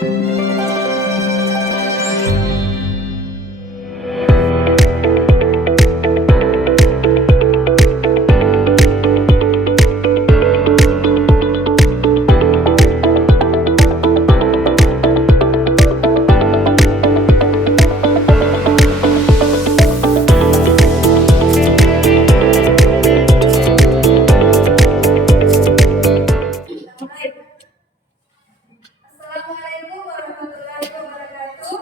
Assalamualaikum warahmatullahi wabarakatuh.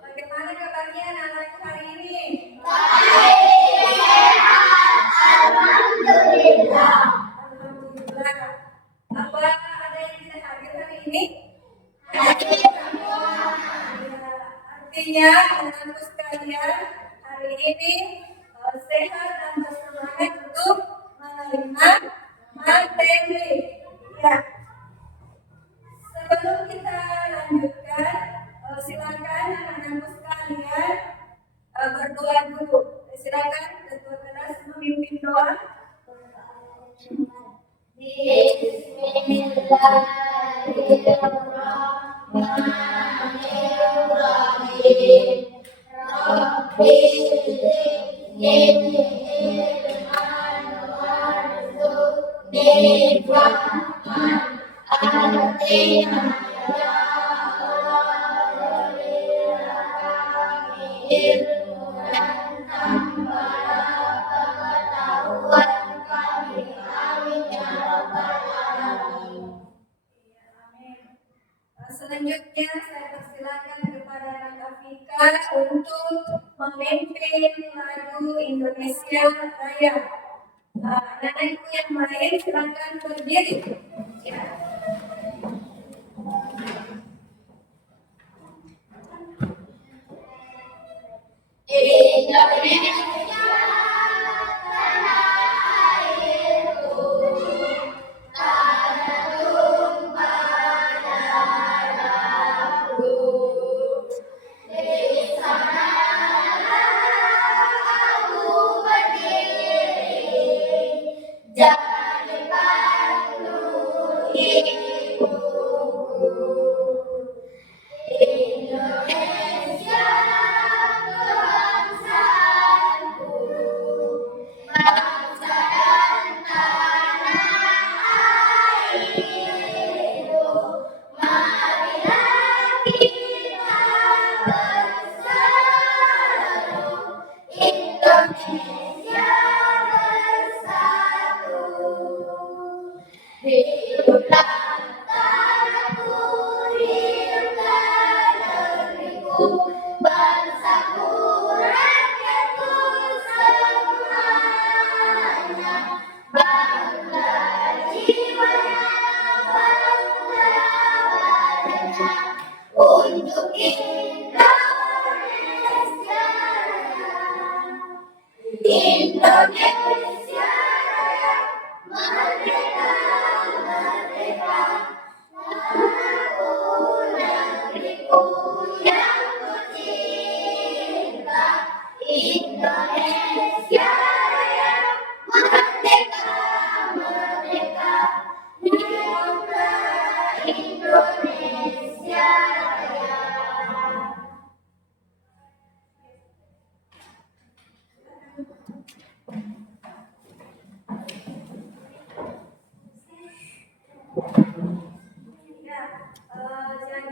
Bagaimana kabarnya anak-anak hari ini? Alhamdulillah. Apa ada yang tidak hadir hari ini? Artinya anak-anak sekalian hari ini sehat dan bersemangat untuk menerima materi. Ya. Sebelum kita lanjutkan, silakan anak-anak sekalian berdoa dulu. Silakan ketua kelas memimpin doa. Bismillahirrahmanirrahim. Rabbi zidni ilman warzuqni fahman. Atina ya Allah ilmu dan tambahlah pengetahuan kami. Amin ya rabbal alamin. Selanjutnya saya persilakan kepada Anak Afika untuk memimpin lagu Indonesia Raya. Anak-anakku yang lain silakan berdiri. Ya. Indonesia tanah airku, tanah tumpah darahku. Di sanalah aku berdiri, jadi batu ibuku. Indonesia kebangsaanku, bangsa dan tanah airku. Marilah kita bersatu, Indonesia bersatu. Hiduplah tanahku, hiduplah negeriku, bangsaku, rakyatku semuanya. Bangga jiwanya, bangga badannya, untuk Indonesia Raya. Indonesia Raya, merdeka, merdeka. Tanahku, negeriku yang kucinta. Indonesia Raya, merdeka, merdeka. Hiduplah Indonesia Raya.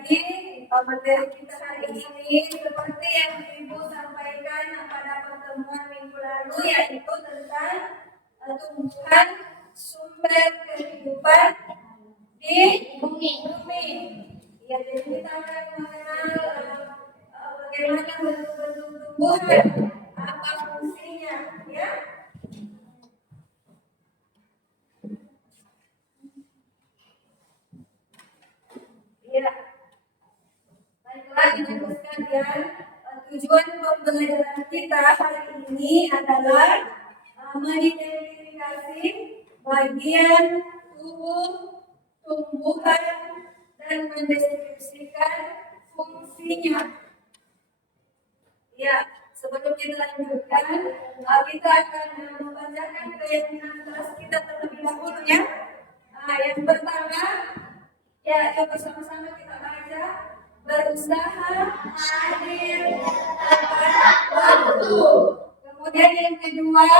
Jadi materi kita hari ini seperti yang Ibu sampaikan pada pertemuan minggu lalu, yaitu tentang tumbuhan sumber kehidupan di bumi. Ya, jadi kita akan mengenal bagaimana bentuk-bentuk tumbuhan, apa fungsinya, ya. Ya. Baiklah, ibu sekalian, tujuan pembelajaran kita hari ini adalah mengidentifikasi bagian tubuh tumbuhan dan mendeskripsikan fungsinya. Ya, sebelum kita lanjutkan, kita akan membacakan keyakinan kelas kita terlebih dahulu. Ayo bersama-sama kita baca. Berusaha hadir tepat waktu. Kemudian yang kedua,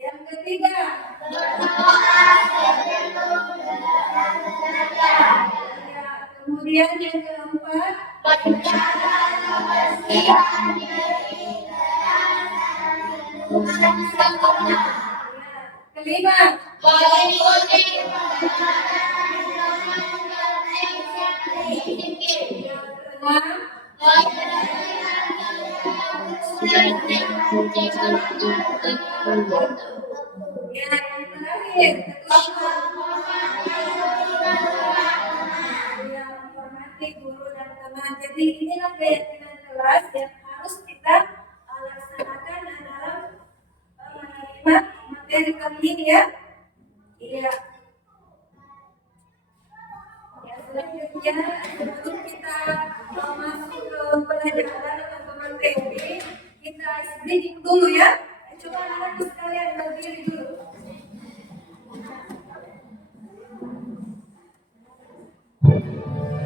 yang ketiga, kemudian yang keempat, kelima, yang terakhir, menghormati guru dan teman. Jadi inilah keyakinan kelas yang harus kita laksanakan dalam menerima materi kali ini ya. Iya. Ya, selanjutnya sebelum kita masuk ke pelajaran atau ke materi, kita sedikit dulu ya. Coba anak sekalian berdiri dulu.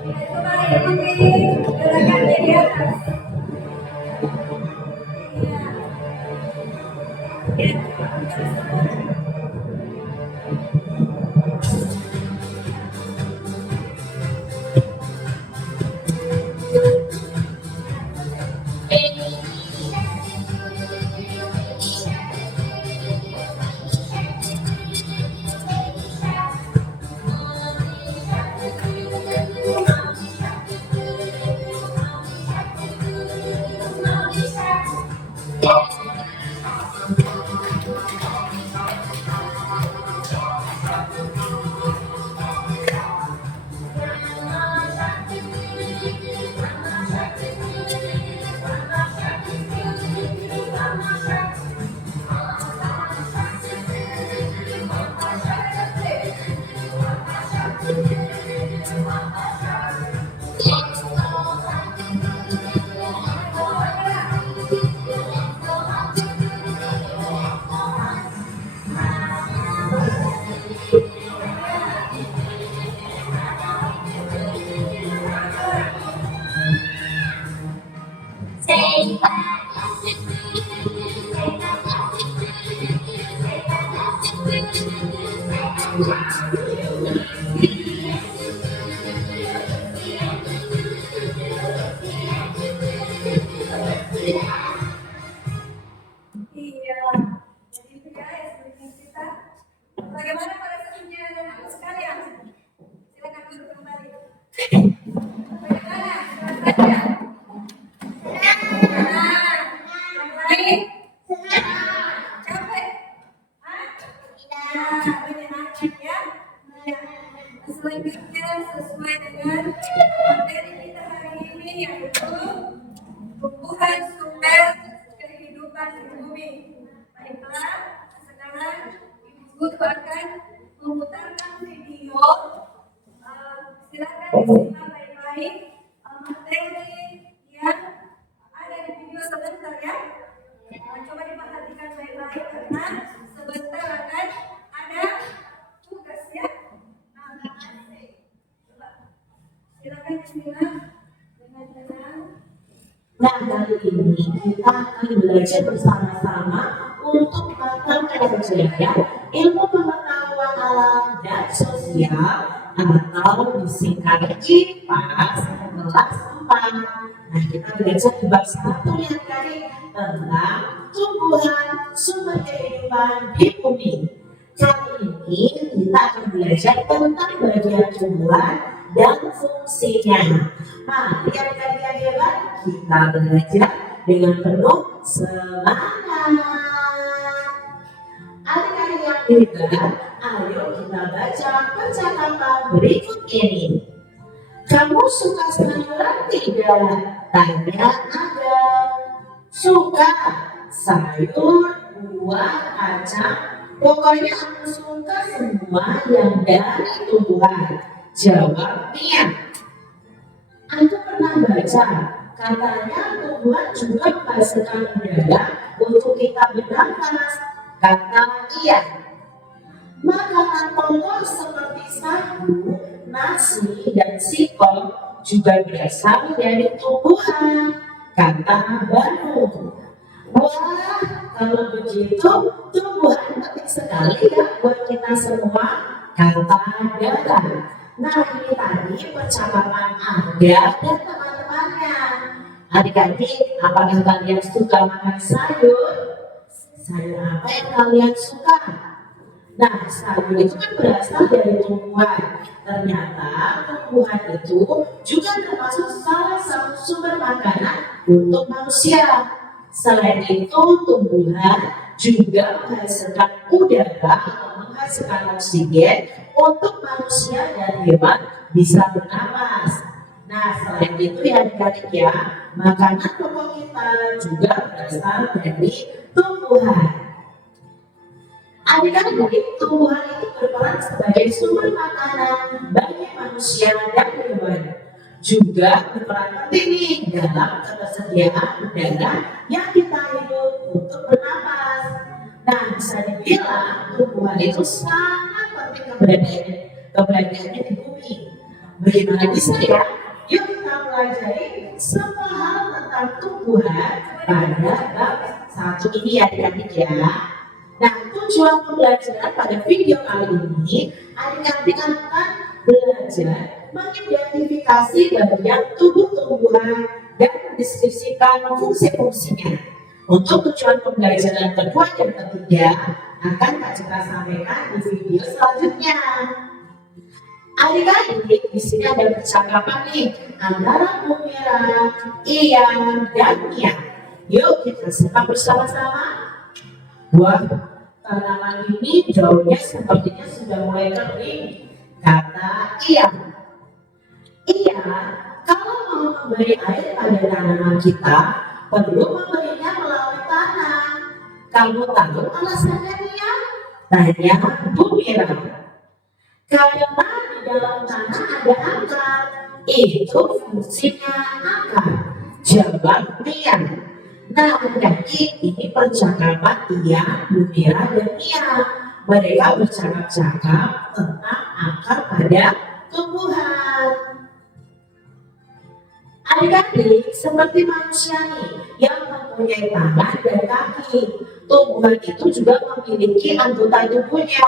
Coba ikuti gerakannya di atas. Bagaimana pada sesinya dan aku sekalian? Silakan duduk kembali. Bagaimana? Rasanya? Yang lain? Capek? Menyenangkan ya? Selanjutnya sesuai dengan materi kita hari ini yaitu tumbuhan sumber kehidupan di bumi. Baiklah, sekarang Ibu akan memutarkan video. Silakan disimak baik-baik materi yang ada di video sebentar ya. Coba diperhatikan baik-baik karena sebentar akan ada tugas ya. Silakan disimak dengan tenang. Nah, kali ini kita akan belajar bersama-sama untuk mata pelajaran ilmu pengetahuan alam dan sosial atau disingkat IPA kelas 4. Nah, kita belajar di bab 1 yang tadi tentang tumbuhan sumber kehidupan di bumi. Kali ini kita akan belajar tentang bagian tumbuhan dan fungsinya. Mari adik-adik hebat, kita belajar dengan penuh semangat. Adik-adik yang hebat, ayo kita baca percakapan berikut ini. Kamu suka sayuran tidak? Tanya Adam. Suka sayur, buah, kacang. Pokoknya aku suka semua yang dari tumbuhan. Jawab Mia. Aku pernah baca, katanya tumbuhan juga menghasilkan udara untuk kita bernafas. Kata Ia. Makanan pokok seperti sagu, nasi, dan singkong juga berasal dari tumbuhan, kata Bandung. Wah, kalau begitu tumbuhan penting sekali ya buat kita semua, kata Dara. Nah, ini tadi percakapan Angga dan teman-temannya. Adik-adik, apakah kalian suka makan sayur? Sayur apa yang kalian suka? Nah, sayur itu kan berasal dari tumbuhan. Ternyata tumbuhan itu juga termasuk salah satu sumber makanan untuk manusia. Selain itu, tumbuhan juga menghasilkan udara atau menghasilkan oksigen untuk manusia dan hewan bisa bernapas. Nah, selain itu ya adik-adik ya, makanan pokok kita juga berasal dari tumbuhan. Adik-adik, tumbuhan itu berperan sebagai sumber makanan bagi manusia dan hewan. Juga berperan penting nih dalam ketersediaan udara yang kita hidup untuk bernapas. Nah, bisa dibilang tumbuhan itu sangat penting keberadaannya di bumi. Bagaimana bisa ya? Yuk kita pelajari semua hal tentang tumbuhan pada bab 1 ini ya adik-adik ya. Nah, tujuan pembelajaran pada video kali ini, adik-adik akan belajar mengidentifikasi bagian tubuh tumbuhan dan mendeskripsikan fungsi-fungsinya. Untuk tujuan pembelajaran kedua dan ketiga, akan Kak Citra sampaikan di video selanjutnya. Adik-adik, di sini ada percakapan nih antara Mumira, Ian, dan Mia. Yuk kita simak bersama-sama. Wah, tanaman ini daunnya sepertinya sudah mulai kering, kata Ian. Iya, kalau mau memberi air pada tanaman kita, perlu memberinya melalui tanah. Kamu tahu alasannya, Mia? Tanya Bu Mira. Karena di dalam tanah ada akar, itu fungsinya akar. Jawab Mia. Nah, adik-adik, ini percakapan Ia, Bu Mira, dan Mia. Mereka bercakap-cakap tentang akar pada tumbuhan. Adik-adik, seperti manusia nih, yang mempunyai tangan dan kaki, tumbuhan itu juga memiliki anggota tubuhnya.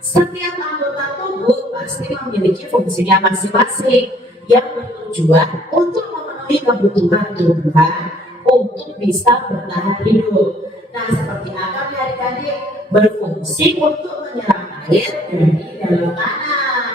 Setiap anggota tubuh pasti memiliki fungsinya masing-masing yang bertujuan untuk memenuhi kebutuhan tumbuhan untuk bisa bertahan hidup. Nah, seperti akar ya adik-adik, berfungsi untuk menyerap air dari dalam tanah.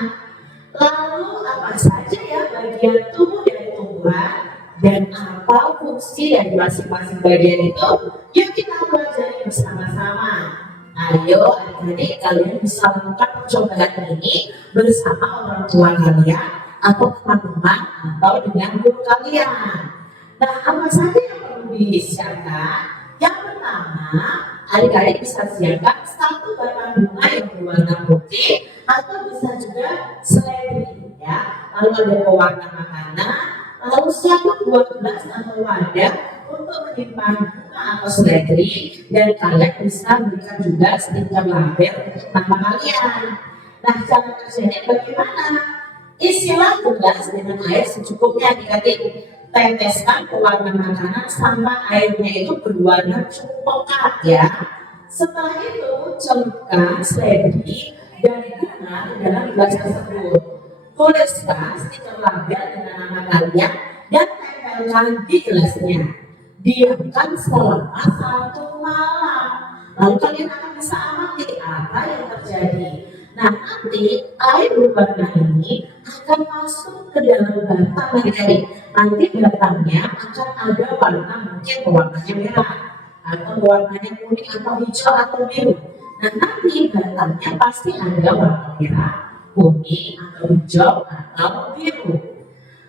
Lalu apa saja ya bagian tubuh dari tumbuhan dan apa fungsi dari masing-masing bagian itu? Yuk kita pelajari bersama-sama. Ayo adik-adik, kalian bisa melakukan percobaan ini bersama orang tua kalian atau teman-teman atau dengan guru kalian. Nah, apa saja yang perlu disiapkan? Yang pertama, adik-adik bisa siapkan satu batang bunga yang berwarna putih atau bisa juga seledri ya. Lalu ada pewarna makanan, lalu satu buah gelas atau wadah untuk menyimpan bunga atau seledri, dan kalian bisa berikan juga stiker label untuk nama kalian. Nah, cara kerjanya bagaimana? Isilah gelas dengan air secukupnya adik-adik. Teteskan pewarna makanan sampai airnya itu berwarna cukup pekat ya. Setelah itu celupkan seledri dan bunga ke dalam gelas tersebut. Tuliskan stiker label dengan nama kalian dan tempelkan di gelasnya. Diamkan selama 1 malam. Lalu kalian akan bisa amati apa yang terjadi. Nah, nanti air berwarna ini akan masuk ke dalam batang adik-adik. Nanti batangnya akan ada warna, mungkin warnanya merah atau warnanya kuning atau hijau atau biru. Nah, nanti batangnya pasti ada warna merah, kuning atau hijau atau biru.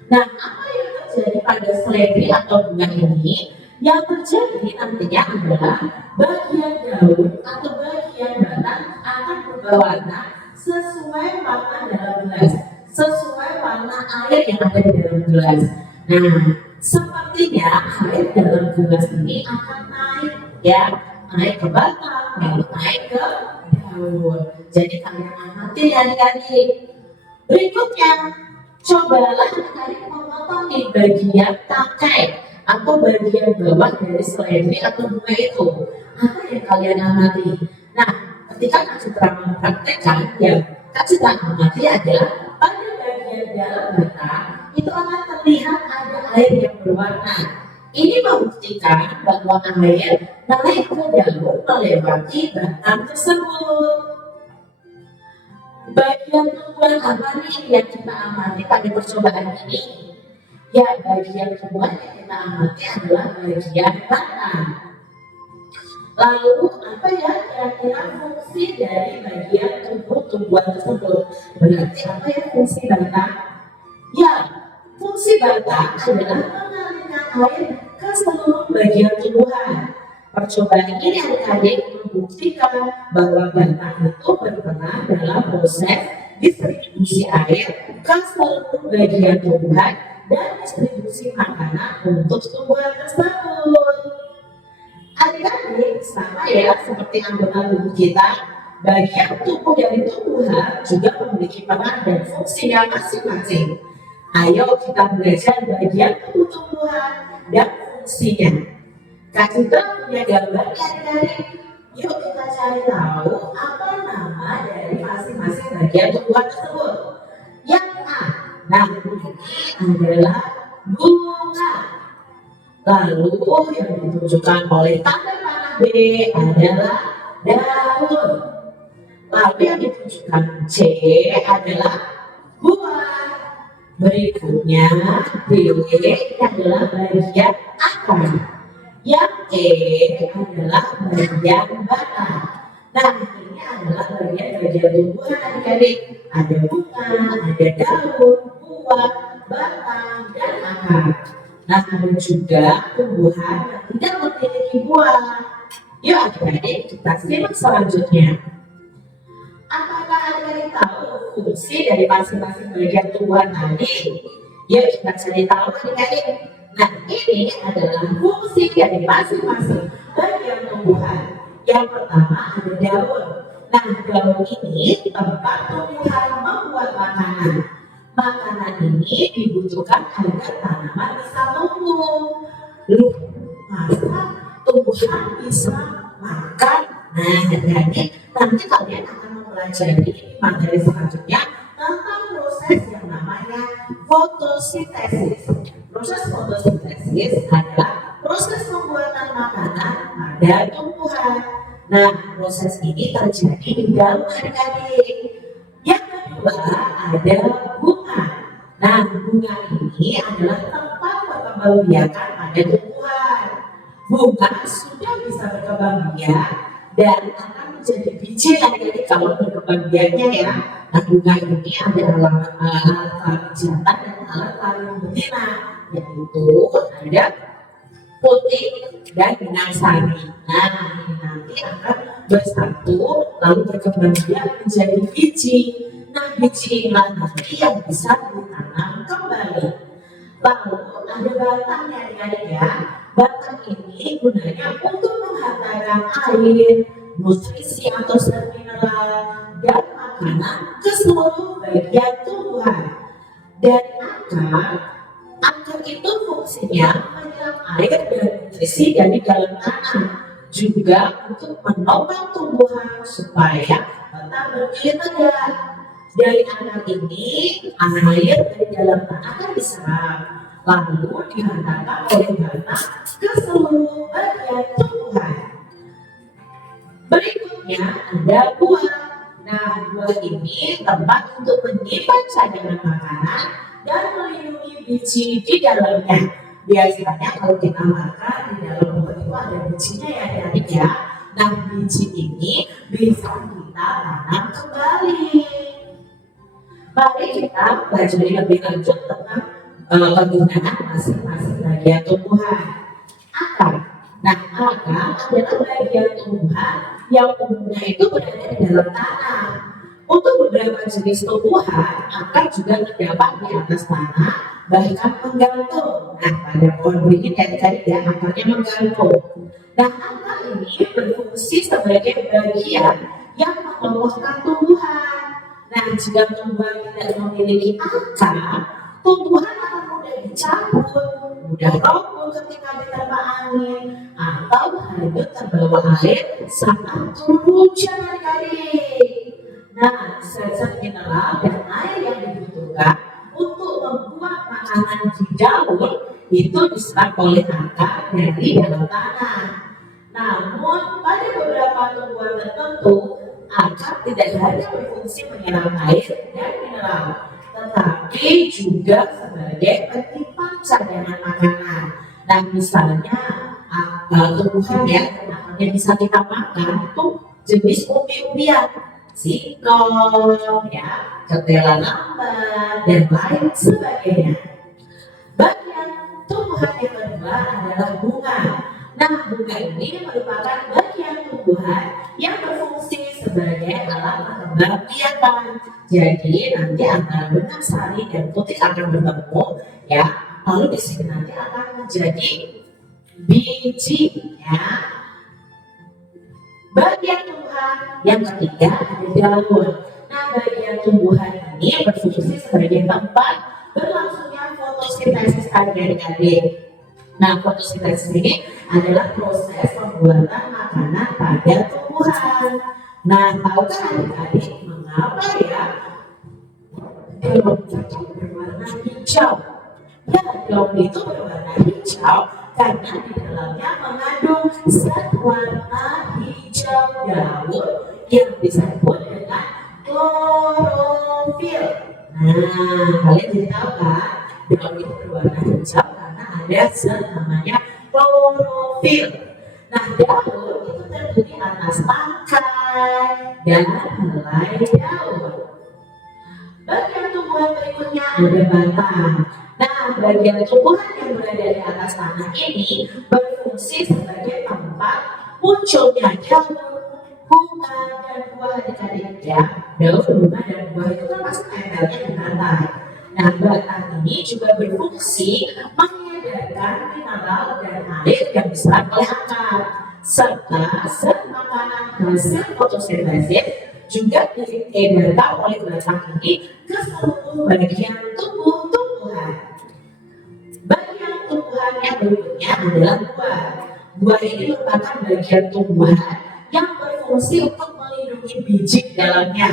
Nah, apa yang terjadi pada seledri atau bunga ini? Yang terjadi nantinya adalah bagian daun atau bagian batang akan berubah warna sesuai warna dalam gelas, sesuai warna air yang ada di dalam gelas. Nah, sepertinya air dalam gelas ini akan naik ya, naik ke batang, lalu naik ke daun. Jadi kalian amati adik-adik. Berikutnya, cobalah adik-adik memotong di bagian tangkai atau bagian bawah dari seledri atau bunga itu. Apa yang kalian amati? Nah, ketika Kak Citra mempraktekkan, ya Kak Citra amati adalah pada bagian dalam batang itu akan terlihat ada air yang berwarna. Ini membuktikan bahwa air naik ke daun melewati batang tersebut. Bagian tumbuhan apa nih yang kita amati pada percobaan ini? Ya, bagian tumbuhan yang kita amati adalah bagian batang. Lalu apa ya kira-kira fungsi dari bagian tumbuhan tersebut? Berarti apa ya fungsi batang? Ya, fungsi batang adalah mengalirkan air ke seluruh bagian tumbuhan. Percobaan ini adik-adik membuktikan bahwa batang itu berperan dalam proses distribusi air ke seluruh bagian tumbuhan dan distribusi makanan untuk tumbuhan tersebut. Adik-adik sama ya seperti anggota tubuh kita, bagian tubuh dari tumbuhan juga memiliki peran dan fungsinya masing-masing. Ayo kita belajar bagian tubuh tumbuhan dan fungsinya. Kak Citra punya gambar ya adik-adik. Yuk kita cari tahu apa nama dari masing-masing bagian tumbuhan tersebut. Yang A, nah ini adalah bunga. Lalu yang ditunjukkan oleh tanda panah B adalah daun. Lalu yang ditunjukkan C adalah buah. Berikutnya D adalah bagian akar. Yang E adalah bagian batang. Nah, ini adalah bagian tumbuhan adik-adik. Ada bunga, ada daun, buah, batang, dan akar. Nah, ada juga tumbuhan yang tidak memiliki buah. Yuk adik-adik kita simak selanjutnya. Apakah adik-adik tahu fungsi dari masing-masing bagian tumbuhan tadi? Yuk kita cari tahu adik-adik. Nah, ini adalah fungsi dari masing-masing bagian tumbuhan. Yang pertama ada daun. Nah, daun ini tempat tumbuhan membuat makanan. Makanan ini dibutuhkan agar tanaman bisa tumbuh. Loh, masa tumbuhan bisa makan? Nah, adik-adik, nanti kalian akan mempelajari materi selanjutnya tentang proses yang namanya fotosintesis. Proses fotosintesis adalah proses pembuatan makanan pada tumbuhan. Nah, proses ini terjadi di dalam adik-adik. Yang kedua ada bunga. Nah, bunga ini adalah tempat berkembang biakan pada tumbuhan. Bunga sudah bisa berkembang biak dan akan menjadi biji adik-adik kalau berkembang biaknya ya. Nah, bunga ini ada alat jantan dan alat kelamin betina, yaitu ada putih dan benang sari. Nah, ini nanti akan bersatu lalu berkembang biak menjadi biji. Nah, biji inilah nanti yang bisa ditanam kembali. Lalu ada batangnya adik-adik ya. Batang ini gunanya untuk menghantarkan air, nutrisi atau zat mineral dan makanan ke seluruh bagian tumbuhan. Dan akar itu fungsinya menyerap air dan nutrisi dari dalam tanah, juga untuk menopang tumbuhan supaya tetap berdiri tegak. Dari akar ini, air dari dalam tanah akan diserap, lalu dihantarkan oleh batang ke seluruh bagian tumbuhan. Berikutnya ada buah. Nah, buah ini tempat untuk menyimpan cadangan makanan dan melindungi biji di dalamnya. Biasanya kalau kita makan di dalam buah itu ada bijinya ya adik-adik ya. Nah, biji ini bisa kita tanam kembali. Mari kita pelajari lebih lanjut tentang penggunaan masing-masing bagian tumbuhan. Akar. Nah, akar adalah bagian tumbuhan yang umumnya itu berada di dalam tanah. Untuk beberapa jenis tumbuhan, akar juga terdapat di atas tanah, bahkan menggantung. Nah, pada pohon beringin adik-adik ya, akarnya menggantung. Nah, akar ini berfungsi sebagai bagian yang mengokohkan tumbuhan. jika tumbuhan tidak memiliki akar, tumbuhan akan mudah dicabut, mudah roboh ketika diterpa angin, atau hanyut terbawa air saat turun hujan adik-adik. Nah, zat-zat mineral dan air yang dibutuhkan untuk membuat makanan di daun itu diserap oleh akar dari dalam tanah. Namun, pada beberapa tumbuhan tertentu, akar tidak hanya berfungsi menyerap air dan mineral, tetapi juga sebagai penimpan cadangan makanan. Nah, misalnya tumbuhan yang bisa kita makan itu jenis umbi-umbian, singkong, ketela lambat, dan lain sebagainya. Bagian tumbuhan yang kedua adalah bunga. Nah, bunga ini merupakan bagian tumbuhan yang berfungsi sebagai alat pengembang biakan. Jadi nanti antara benang sari dan putik akan bertemu, lalu di sini nanti akan menjadi biji, Bagian tumbuhan yang ketiga ada daun. Nah, bagian tumbuhan ini berfungsi sebagai tempat berlangsungnya fotosintesis adik-adik. Nah, fotosintesis ini adalah proses pembuatan makanan pada tumbuhan. Nah, tahukah adik-adik mengapa daun itu berwarna hijau? Daun itu berwarna hijau karena di dalamnya mengandung zat warna hijau daun yang disebut dengan klorofil. Nah, kalian jadi tahu kan, daun itu berwarna hijau karena ada zat namanya klorofil. Nah, daun itu terdiri atas tangkai dan helai daun. Bagian tumbuhan berikutnya ada batang. Nah, bagian tumbuhan yang berada di atas tanah ini berfungsi sebagai tempat munculnya daun, bunga, dan buah adik-adik. Daun, bunga, dan buah itu kan pasti tempelnya di lantai. Nah, batang ini juga berfungsi mengedarkan mineral dan air yang diserap oleh akar, serta zat makanan hasil fotosintesis juga diedarkan oleh batang ini ke seluruh bagian tubuh tumbuhan. Bagian tumbuhan yang berikutnya adalah buah. Buah ini merupakan bagian tumbuhan yang berfungsi untuk melindungi biji di dalamnya.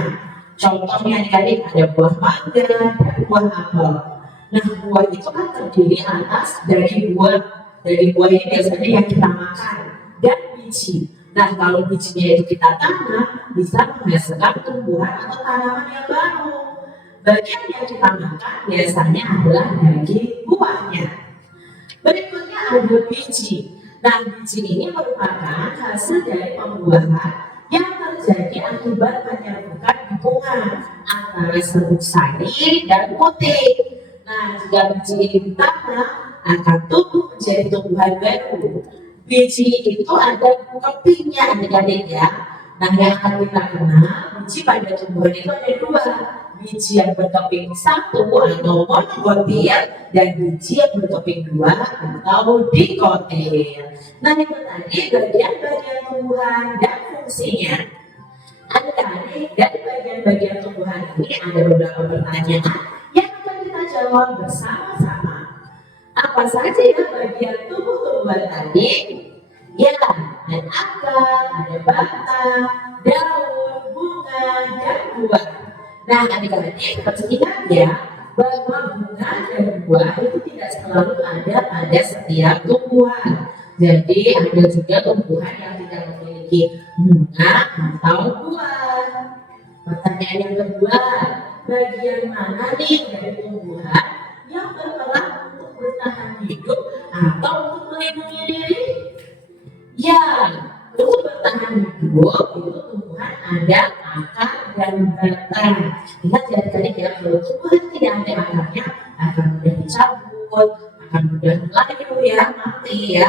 Contohnya adik-adik ada buah mangga dan buah apel. Nah, buah itu kan terdiri atas dari buah. Dari buah ini biasanya yang kita makan dan biji. Nah, kalau bijinya itu kita tanam, bisa menghasilkan tumbuhan atau tanaman yang baru. Bagian yang kita makan biasanya adalah daging buahnya. Berikutnya ada biji. Nah, biji ini merupakan hasil dari pembuahan yang terjadi akibat penyerbukan hubungan antara serbuk sari dan putik. Nah, jika biji ini ditanam, akan tumbuh menjadi tumbuhan baru. Biji itu ada kepingnya adik-adik. Nah, yang akan kita kenal, biji pada tumbuhan itu ada dua. Biji yang berkeping satu atau monokotil, dan biji yang berkeping dua atau dikotil. Nah, itu tadi bagian-bagian tumbuhan dan fungsinya. Adik-adik, dari bagian-bagian tumbuhan ini ada beberapa pertanyaan yang akan kita jawab bersama-sama. Apa saja bagian tubuh tumbuhan tadi? Ada akar, ada batang, daun, bunga, dan buah. Nah, adik-adik harus ingat bahwa bunga dan buah itu tidak selalu ada pada setiap tumbuhan. Jadi ada juga tumbuhan yang tidak memiliki bunga atau buah. Pertanyaan yang kedua, bagian mana nih dari tumbuhan yang berperan untuk bertahan hidup atau untuk melindungi diri? Untuk bertahan hidup itu tumbuhan ada akar dan batang. Ingat adik-adik kalau tumbuhan tidak ada akarnya akan mudah dicabut, akan mudah layu mati.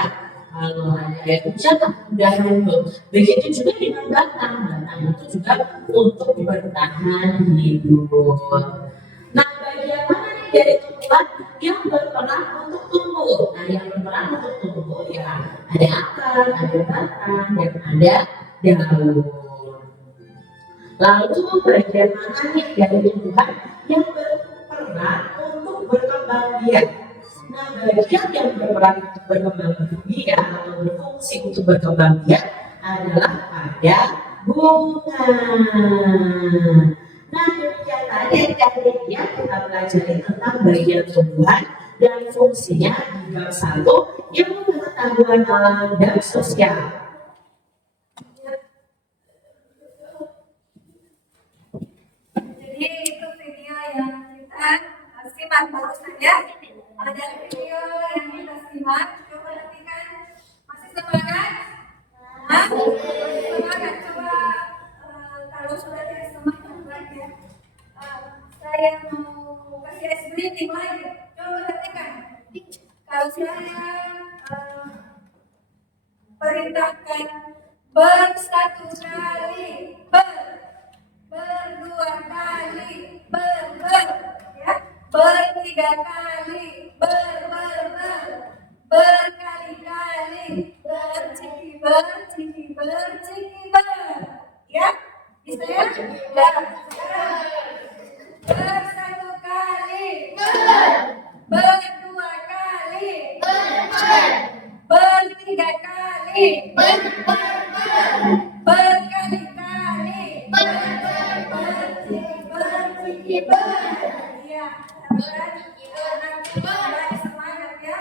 Kalau ada hujan akan mudah hanyut. Begitu juga dengan batang. Batang itu juga untuk bertahan hidup. Nah, bagian mana nih dari tumbuhan yang berperan untuk tumbuh? Nah, yang berperan untuk tumbuh ada akar, ada batang, dan ada daun. Lalu bagian mana nih dari tumbuhan yang berperan untuk berkembang biak? Nah, bagian yang berperan untuk berkembang biak atau berfungsi untuk berkembang biak adalah pada bunga. Nah, demikian tadi adik-adik ya, kita pelajari tentang bagian tumbuhan dan fungsinya di bab 1 ilmu pengetahuan alam dan sosial. Jadi itu video yang kita simak barusan ya. Ada video yang kita simak. Coba perhatikan. Masih semangat? Hah? Masih semangat. Coba kalau sudah tidak semangat lagi ya. Saya mau kasih es briefing lagi. Coba perhatikan. Kalau saya perintahkan bersatu kali, berdua kali, ya, bertiga kali, berkali-kali, berciki, ya, bisa ya? Ya, bersatu kali, berdua kali, bertiga kali, berkali-kali, berciki, ya, semangat ya.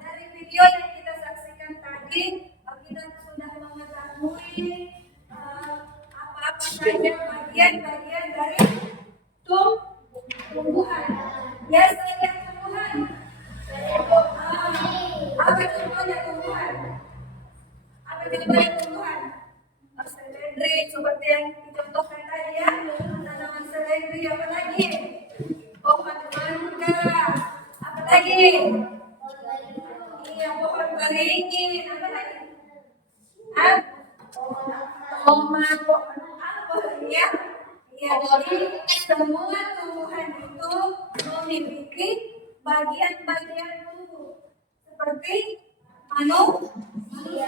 Dari video yang kita saksikan tadi, kita sudah mengetahui apa-apa saja bagian-bagian dari tumbuhan. Ya, setiap tumbuhan. Apa contohnya tumbuhan? Apa contohnya tumbuhan? Seledri seperti yang dicontohkan tadi ya. Tanaman seledri, apa lagi? Pohon mangga. Apa lagi? Iya, pohon beringin. Apa lagi? Tomat, pohon apel ya. Ya, jadi semua tumbuhan itu memiliki bagian-bagian tubuh seperti manusia.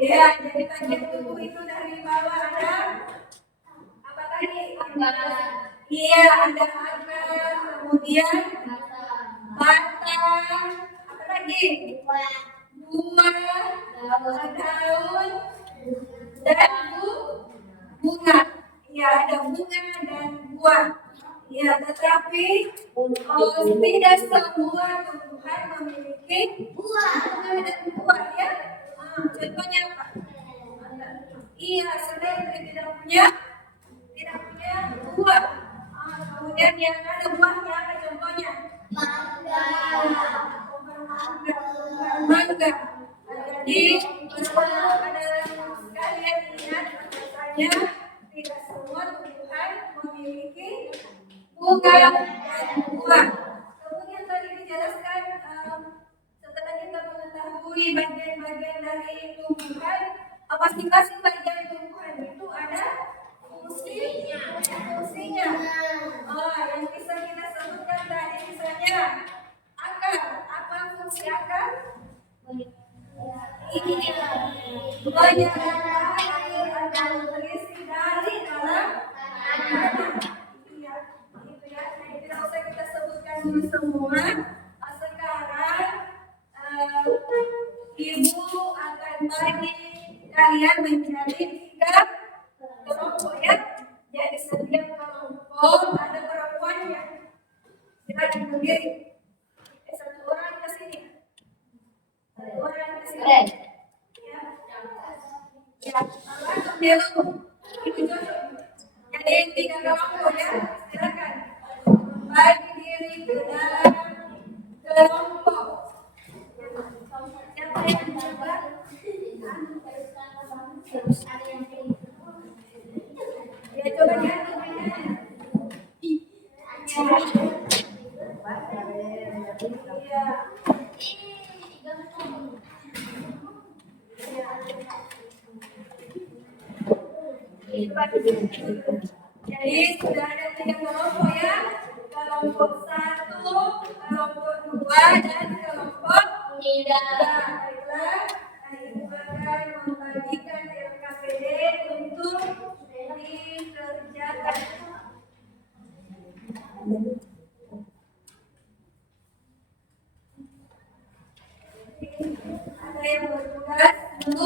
Ya, jadi bagian tubuh itu dari bawah ada apa tadi? Iya, ada akar, kemudian batang, apa lagi? Buah, daun, dan bunga. Ya, ada bunga dan buah. Ya, tetapi tidak semua tumbuhan memiliki bunga dan buah ya. Contohnya apa? Iya, seledri tidak punya buah. Kemudian yang ada buahnya apa contohnya? Mangga. Jadi pada sekalian ingat bahwasanya tidak semua tumbuhan memiliki bunga dan buah. Kemudian tadi dijelaskan setelah kita mengetahui bagian-bagian dari tumbuhan, masing-masing bagian tumbuhan itu ada fungsinya. Yang bisa kita sebutkan tadi misalnya akar. Apa fungsi akar? Ini banyak air ada nutrisi dari dalam tanah. Iya, itu ya. Tidak usah kita sebutkan dulu semua. Sekarang ibu akan bagi kalian menjadi 3 kelompok ya. Jadi setiap kelompok ada perempuannya. Silakan berdiri. Satu orang ke sini. Satu orang ke sini. Ya. Ya. Masuk dulu. Itu cocok. Jadi 3 kelompok ya. Silakan. Bagi diri ke dalam kelompok. Siapa yang mencoba? Ya, coba lihat videonya. Jadi sudah ada 3 kelompok ya. Kelompok 1, kelompok 2, dan kelompok 3. Baiklah, ibu akan membagikan LKPD untuk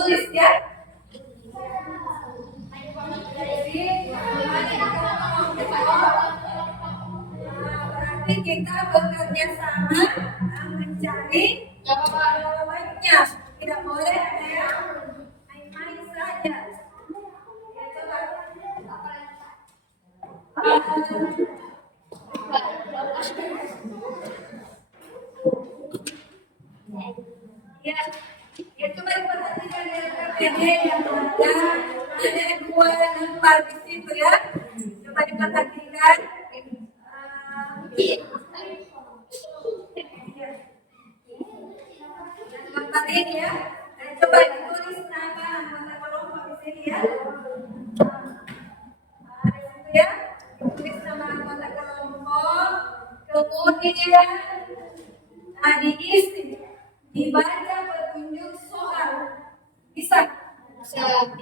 tulis ya. Berarti kita bekerja sama mencari jawabannya. Tidak boleh ada yang main-main saja. Ya, coba. Ya, ya coba diperhatikan ya KPD yang ada dua lembar di situ ya. Coba diperhatikan. Lembar ini ya. Coba ditulis nama anggota kelompok di sini ya. Ya, ditulis nama anggota kelompok. Kemudian diisi, dibaca petunjuk soal. Bisa? Iya.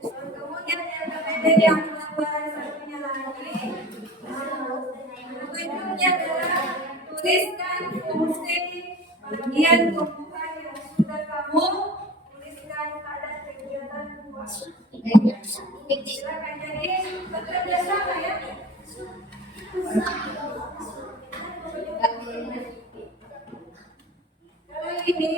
Kemudian yang lembaran satunya lagi, petunjuknya adalah tuliskan fungsi bagian tumbuhan yang sudah kamu tuliskan pada kegiatan buah. Silakan jadi bekerja sama ya. Kalau ini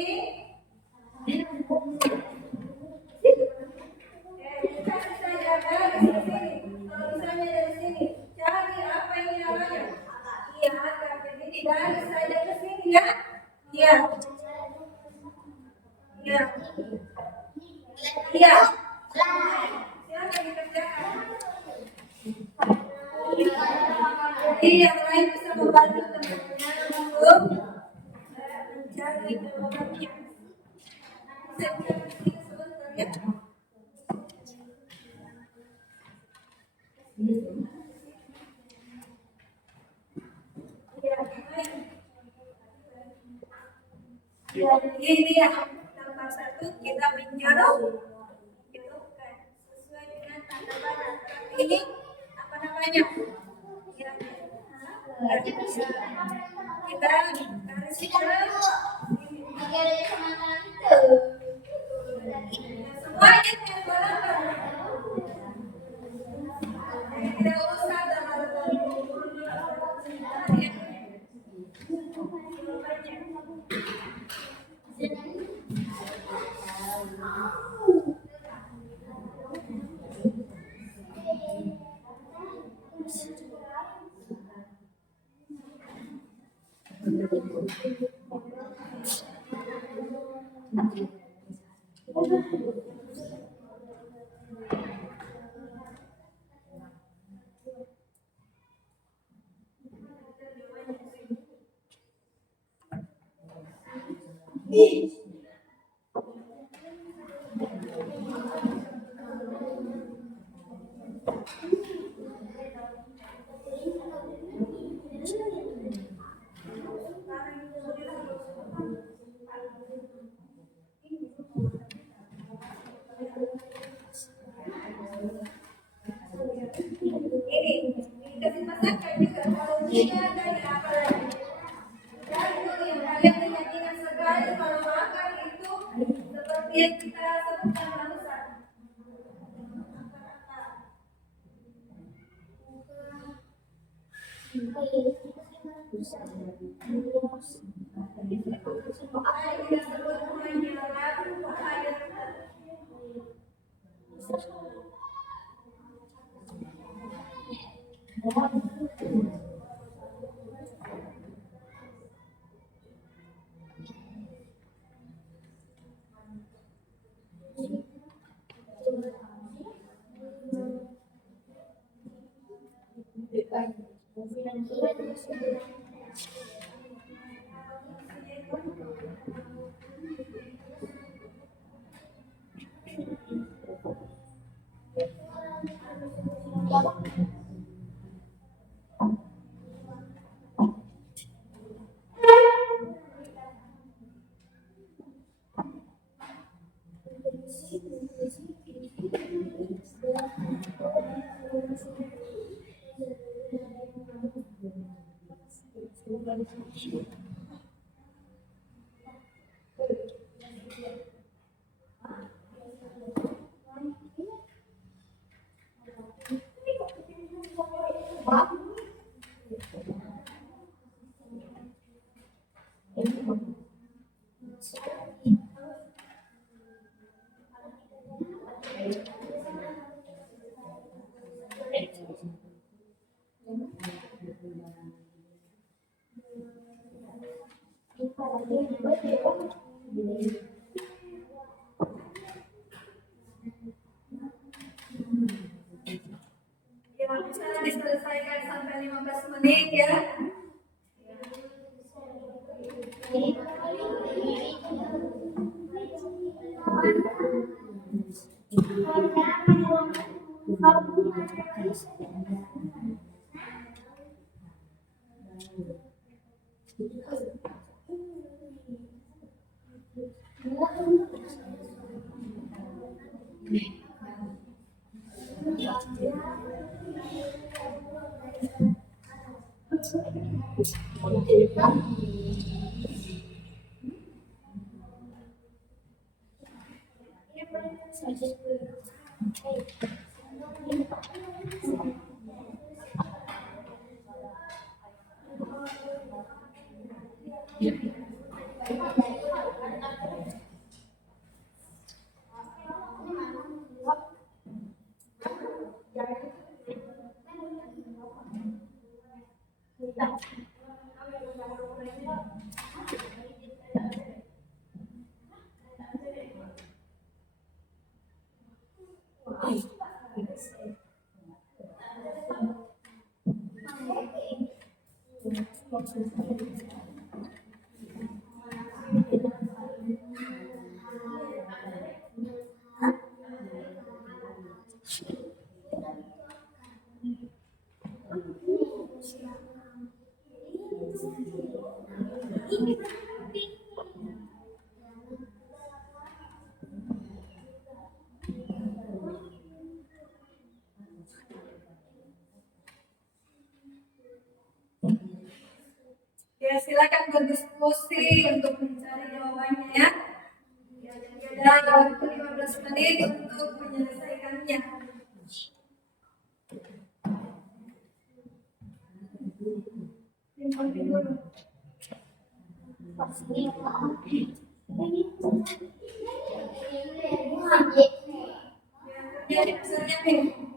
cari saja dari sini. Kalau misalnya dari sini, cari apa ini namanya? Iya, jadi dari saja ke sini ya. Iya. Iya. Iya. Silakan dikerjakan. Jadi yang lain bisa membantu teman-teman untuk mencari jawabannya. Saya bisa sebentar ya. Ya, ini ya nomor 1 kita menyerup sesuai dengan tanda panah. Ini apa namanya? Ya, kita garis semuanya yang berakhir. Tidak usah ini dikasih masakan juga. Kalau tidak ada ya apa lagi? Dan itu yang kalian ingat sekali kalau makan itu seperti yang kita sebutkan barusan. Kita sebut menyerap air. Ya, bisa diselesaikan sampai 15 menit ya. Ya, silakan berdiskusi untuk mencari jawabannya ya. Ya, jadi ada waktu 15 menit untuk menyelesaikannya. Ya, jadi pesannya nih.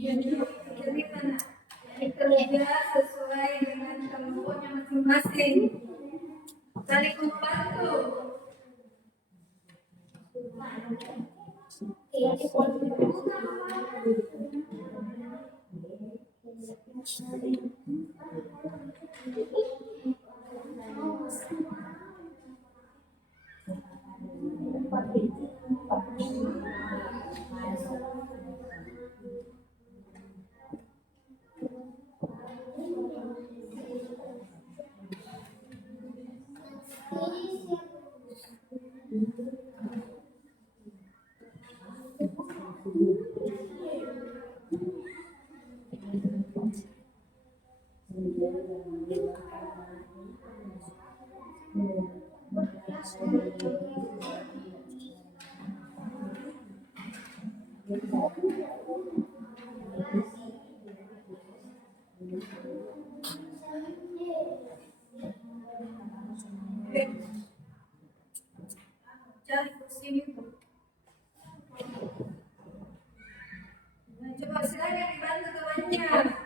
Jadi mana? Kerja sesuai dengan kemampuannya masing-masing. Saling membantu. Jadi kursi itu. selanjutnya.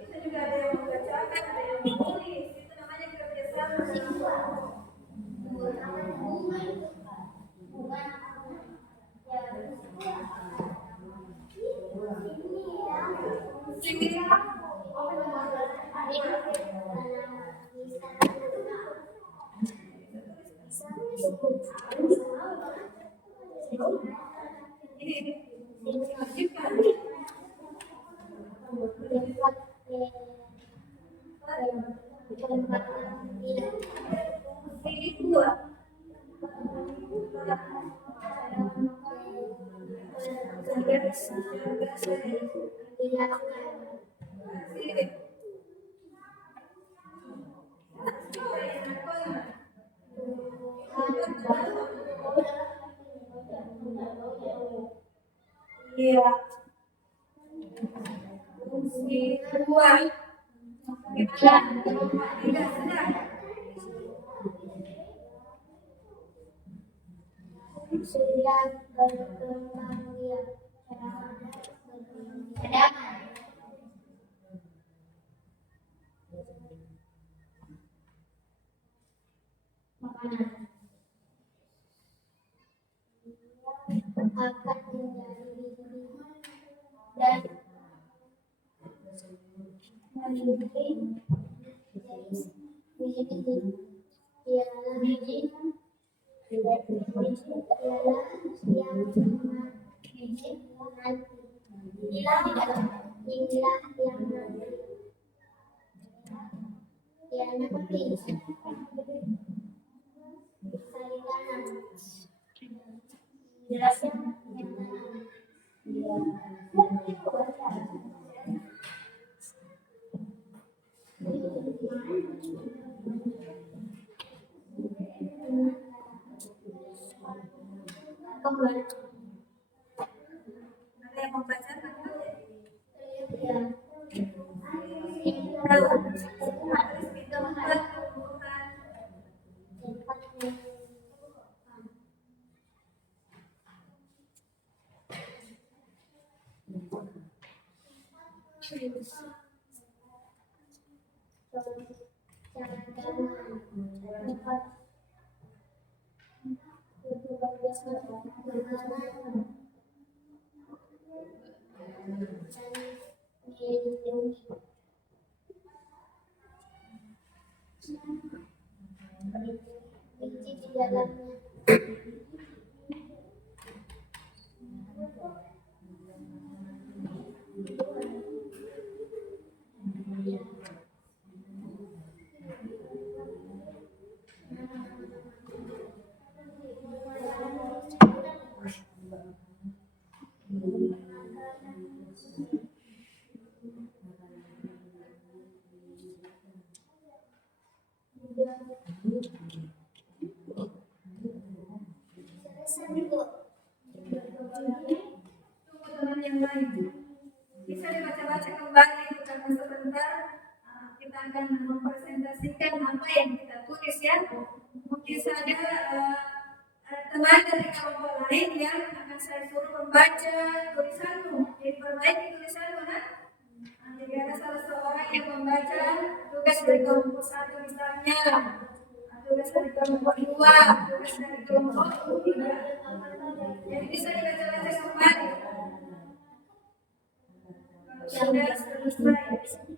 Kita juga ada yang membacakan, ada yang menulis. Itu namanya kerjasama. Iya. Fungsi kedua. Gimana? Tidak sedang. Sudah berkembang biak cadangan makanan akan menjadi biji dan menjadi biji-biji ialah biji ialah yang biji nanti inilah yang nanti ialah penting salikanan jelasnya yang tanam kembali Ada yang membacakan? yang biji di dalamnya Tunggu teman yang lain. Bisa dibaca-baca kembali karena sebentar kita akan mempresentasikan apa yang kita tulis ya. Mungkin saja teman dari kelompok lain yang akan saya suruh membaca tulisanmu. Jadi perbaiki tulisanmu kan? Jadi ada salah seorang yang membaca tugas dari kelompok 1 misalnya, tugas dari kelompok 2, tugas dari kelompok 3. Jadi bisa dibaca-baca kembali. Sudah selesai.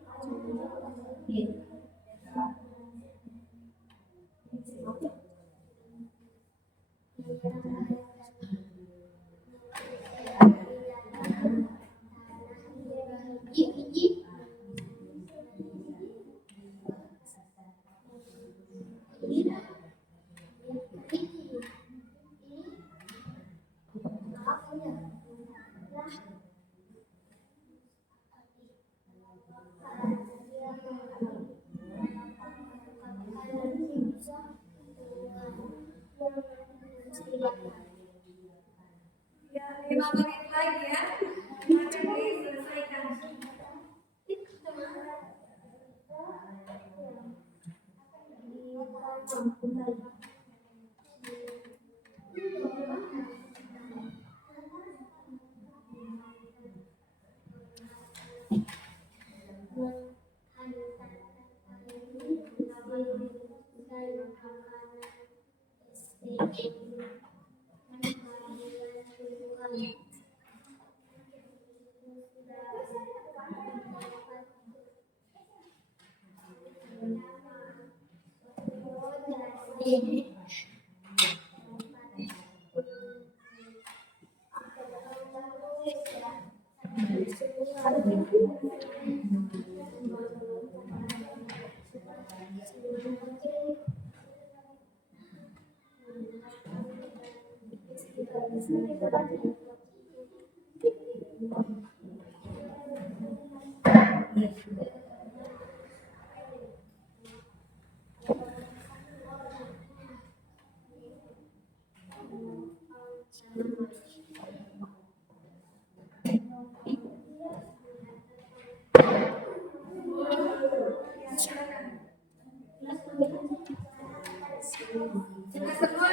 Sudah semua?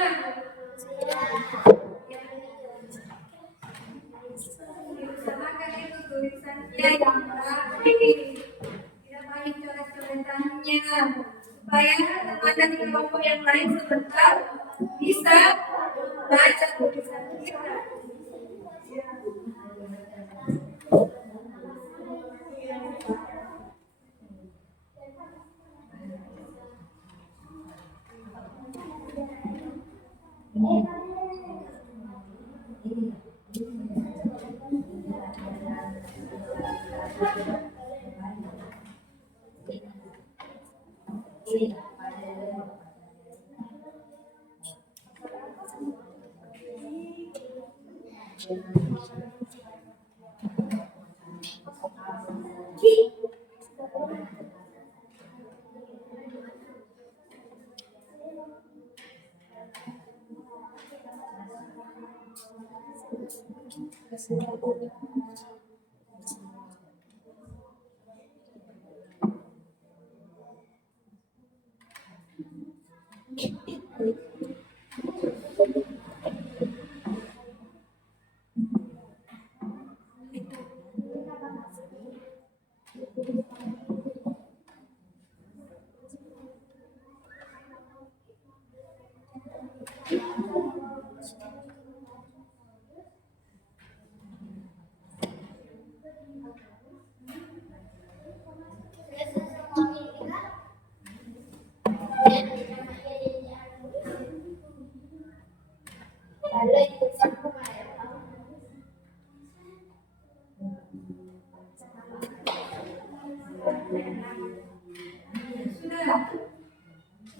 Diusahakan itu tulisannya yang rapi, tidak main coret-coretannya, supaya teman-teman di kelompok yang lain sebentar bisa baca tulisan kita.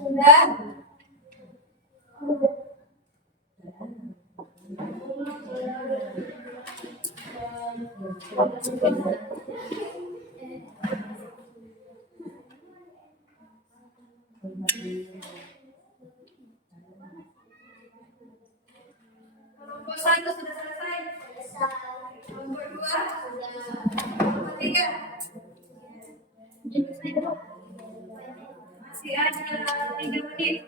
Sudah? Kelompok 1 sudah selesai? Kelompok 2? Kelompok 3? Masih ada 3 menit.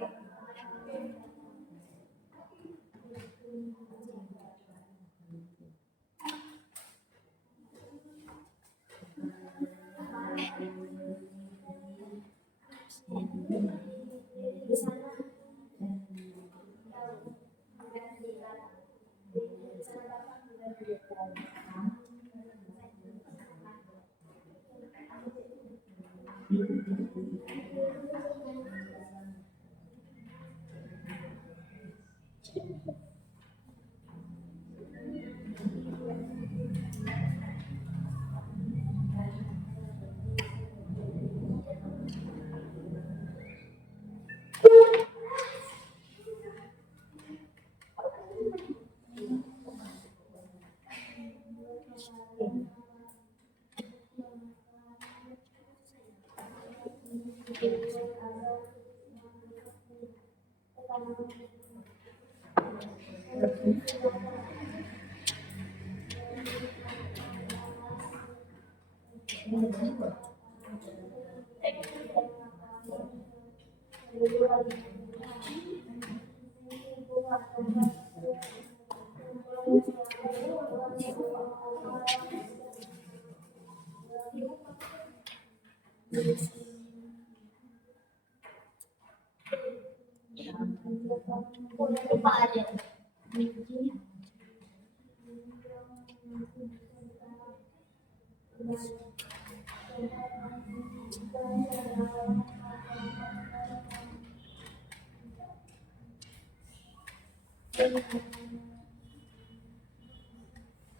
Lupa aja.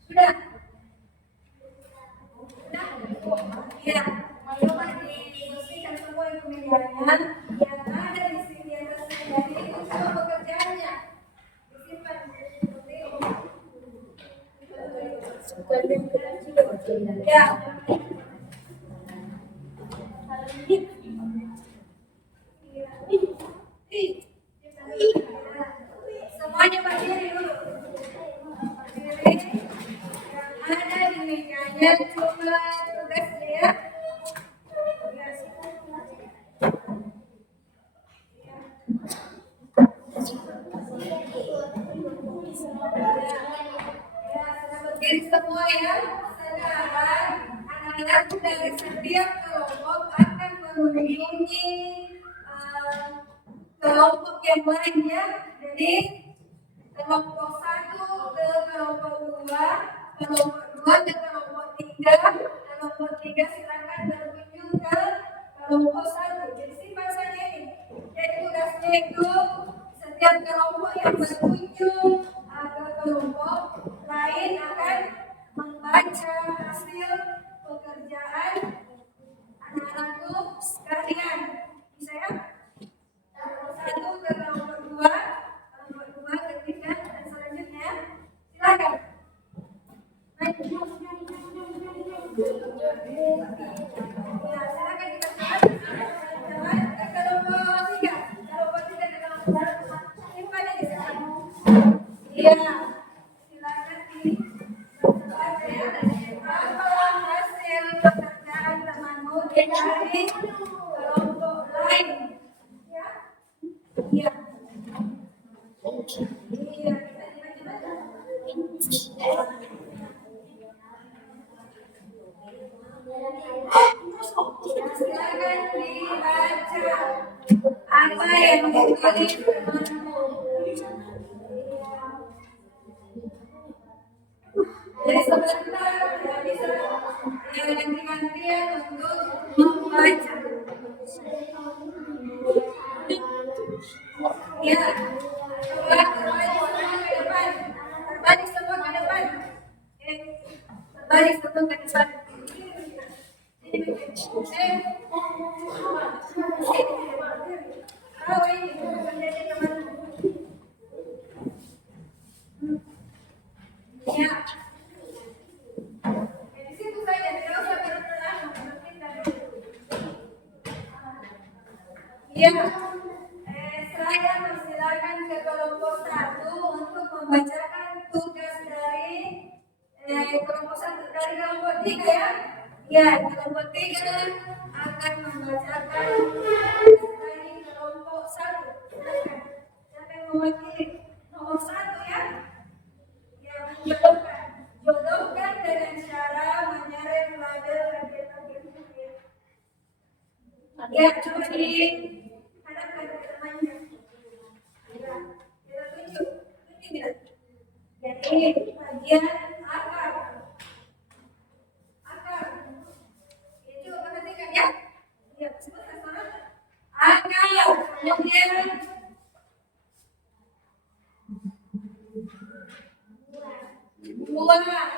Sudah? Sudah? Ya, coba dibersihkan semua itu medianya yang ada di sini atas meja ini itu semua pekerjaannya disimpan seperti itu. Ya. Semuanya berdiri dulu. Berdiri. Yang ada di mejanya coba tugas ya. Ya, sudah berdiri semua ya. Sekarang anak-anak dari setiap kelompok akan mengunjungi kelompok yang lain ya. Jadi kelompok 1 ke kelompok 2, kelompok 2 ke kelompok 3, kelompok 3 silakan berkunjung ke kelompok 1. Jadi simpan saja ini. Jadi tugasnya itu setiap kelompok yang berkunjung ke kelompok lain akan membaca hasil pekerjaan anak-anakku sekalian. Bisa ya? Kelompok 1 ke kelompok 2, kelompok 2 ke 3 dan selanjutnya silakan. Ya, silakan dibacakan. Jalan ke kelompok 3. Kelompok 3 ke kelompok 1. Simpan aja di sana. Iya. Silakan dibaca ya. Apa hasil pekerjaan temanmu dari kelompok lain? Ya. Iya. Iya, bisa dibaca. Silakan dibaca apa yang ditulis temanmu. Jadi sebentar ya bisa ya ganti-gantian untuk membaca. Ya, coba terbalik semua ke depan. Terbalik semua ke depan. Oh ini menjadi temanmu. Ya. Di situ saja, tidak usah berperan, berpindah dulu. Ya. Saya persilakan ke kelompok 1 untuk membacakan tugas dari kelompok 1 dari kelompok 3 ya. Ya, kelompok 3 akan membacakan tugas dari kelompok 1. Silakan. Siapa yang mewakili? Nomor 1 ya. Ya, menjodohkan. Jodohkan dengan cara menyeret label target-target. Ya, coba dihadapkan ke temannya. Ya, kita tunjuk. Tunjuk. Jadi, bagian akar. Akar. Ya, coba perhatikan ya. Ya, sebentar sama. Akar. Kemudian buah.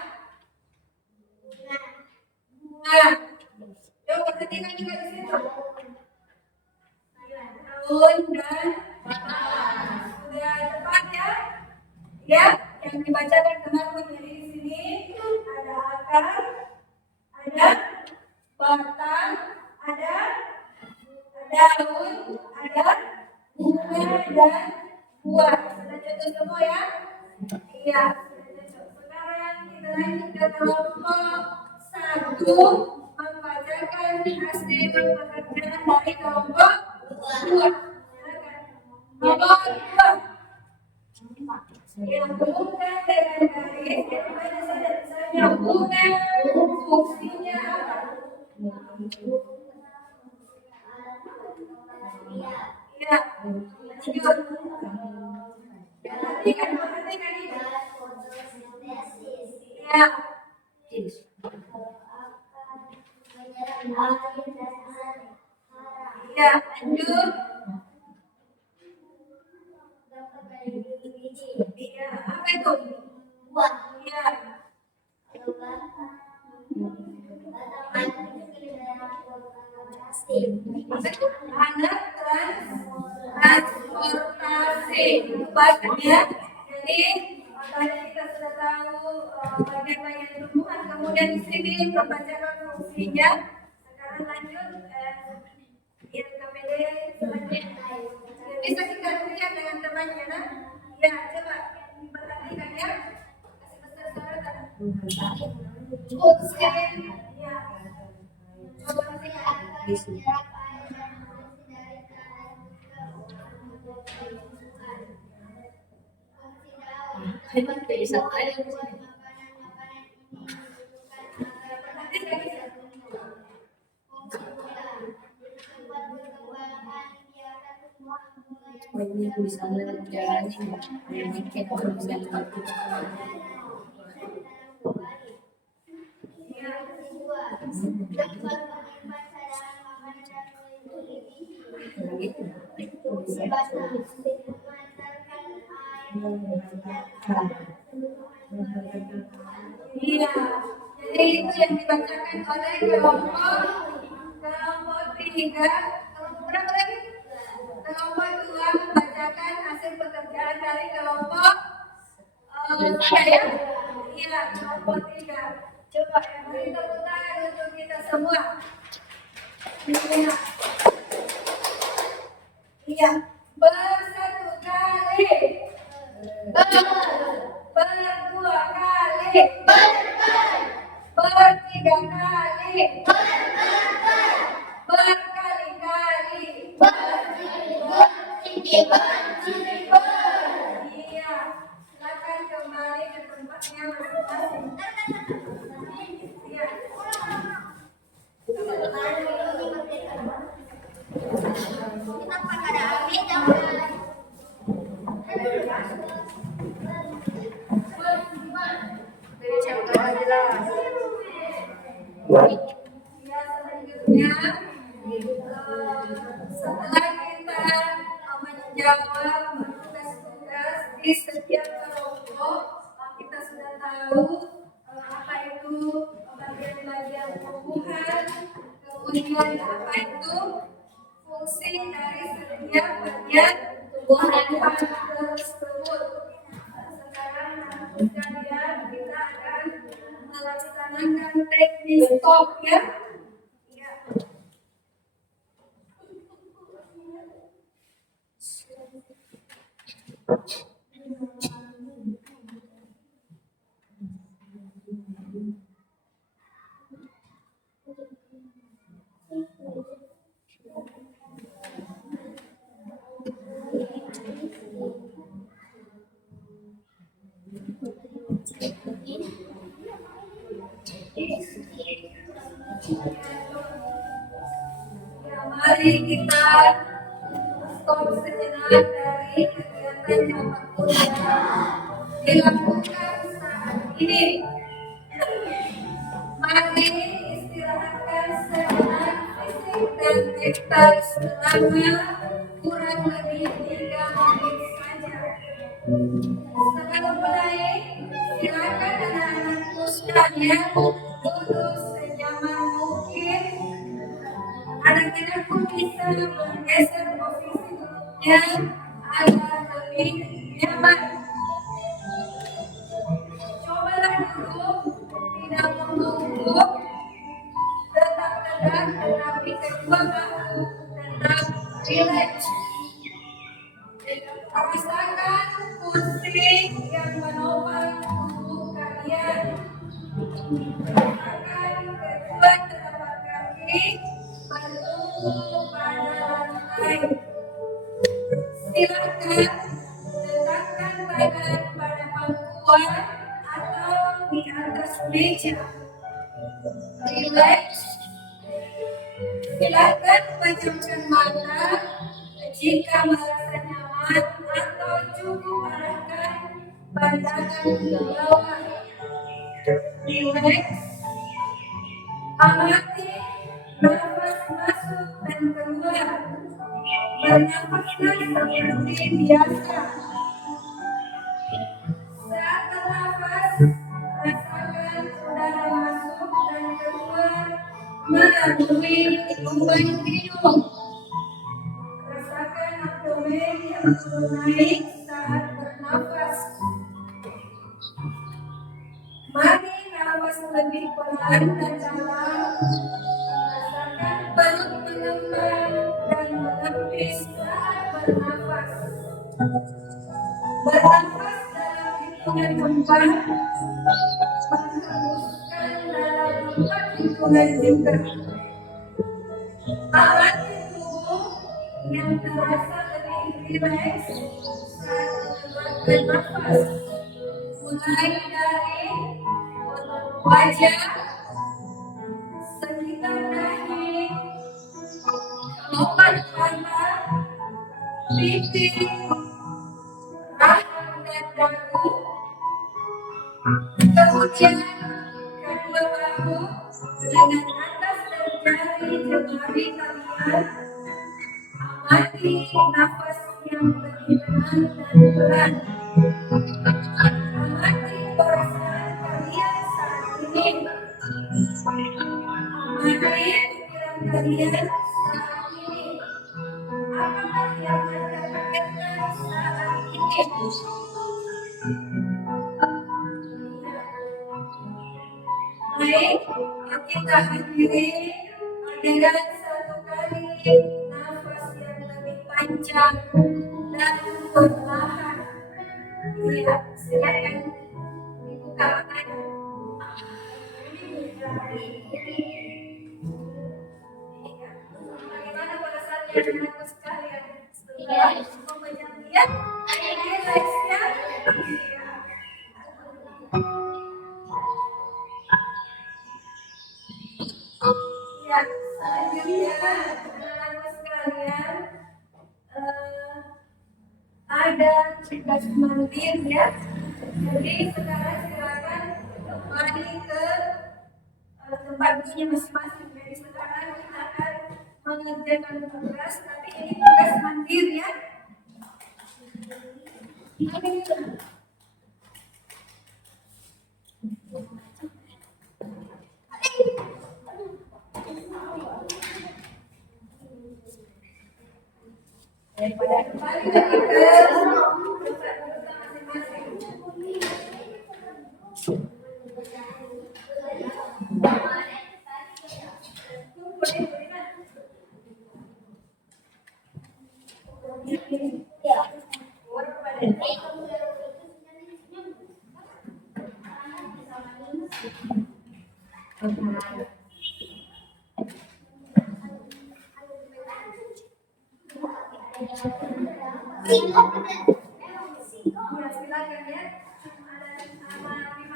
Bunga. Coba perhatikan juga di situ. Daun dan batang. Sudah tepat ya? Ya, yang dibacakan teman-teman jadi di sini ada akar, ada batang, ada daun, ada bunga dan buah. Sudah cocok semua ya? Iya, sudah cocok. Sekarang kita lanjut ke kelompok 1 membacakan hasil pekerjaan dari kelompok 2. Silakan. Nomor 2. Bukan dengan garis, pada saat menyambungkan fungsinya apa? Ya, lanjut. Perhatikan ini. Ya, ya, lanjut. Ya, apa itu? Ya, anak transportasi itu bagiannya. Jadi tadi kita sudah tahu bagian-bagian tumbuhan. Kemudian di sini membacakan fungsinya. Sekarang lanjut ILKPD selanjutnya. Bisa kita lihat dengan temannya, nah? Ya, coba perhatikan ya. Kasih besar suara. Fungsi, ya. Coba lihat. Ini bisa jalan yang kita bisa Iya, jadi itu yang dibacakan oleh kelompok 3, kelompok berapa lagi? Kelompok 2 membacakan hasil pekerjaan dari kelompok 3 ya? Iya, kelompok 3. Coba yang beri tepuk tangan untuk kita semua. Iya. Iya, bersatu kali, berdua kali, bertiga kali, berkali-kali, iya, silakan kembali ke tempatnya masing-masing. Iya. Dari contoh aja. Ya, selanjutnya setelah kita menjawab tugas-tugas di setiap kelompok, kita sudah tahu apa itu bagian-bagian tumbuhan, kemudian apa itu fungsi dari setiap bagian tumbuhan tersebut. Sekarang sekalian kita akan melaksanakan teknis stop ya. Ya. Ya, mari kita stop sejenak dari kegiatan apapun yang dilakukan saat ini. Mari istirahatkan sejenak fisik dan mental selama kurang lebih 3 menit saja. Sebelum mulai, silakan anak-anakku sekalian duduk senyaman mungkin. Anak-anakku bisa menggeser posisi duduknya agar lebih nyaman. Cobalah duduk, tidak membungkuk, tetap tegak, tetapi kedua bahu tetap rileks. Rasakan kursi yang menopang tubuh kalian. Rasakan kedua telapak kaki bertumpu pada lantai. Silakan letakkan badan pada pejamkan mata jika merasa nyaman atau cukup arahkan pandangan ke bawah. Rileks, amati nafas masuk dan keluar. Bernafaslah seperti biasa. Saat bernafas, rasakan udara masuk dan keluar melalui lubang hidung. Rasakan abdomen yang turun naik saat bernafas. Mari nafas lebih pelan dan dalam. Rasakan perut mengembang dan menepis saat bernafas. Bernafas dalam hitungan 4, menghembuskan dalam 4 hitungan juga. Amati tubuh yang terasa lebih rileks saat mengeluarkan nafas. Mulai dari otot wajah, sekitar dahi, kelopak mata, pipi, rahang dan dagu, kemudian kedua bahu dengan atas dan jari jemari kalian. Amati nafas yang lebih tenang dan pelan. Amati perasaan kalian saat ini. Amati pikiran kalian saat ini. Apakah yang Anda pikirkan saat ini? Baik, kita akhiri dengan satu kali nafas yang lebih panjang dan perlahan. Iya, silakan dibuka matanya. Bagaimana perasaannya teman-teman sekalian? Setelah membaca dia, relaksnya. Ya, selanjutnya teman-teman sekalian, ada tugas mandiri ya. Jadi sekarang silakan kembali ke tempat duduknya masing-masing. Jadi sekarang kita akan mengerjakan tugas, tapi ini tugas mandiri ya. Kembali lagi ke tempat duduknya masing-masing. Ya, silakan ya. Ada sama 5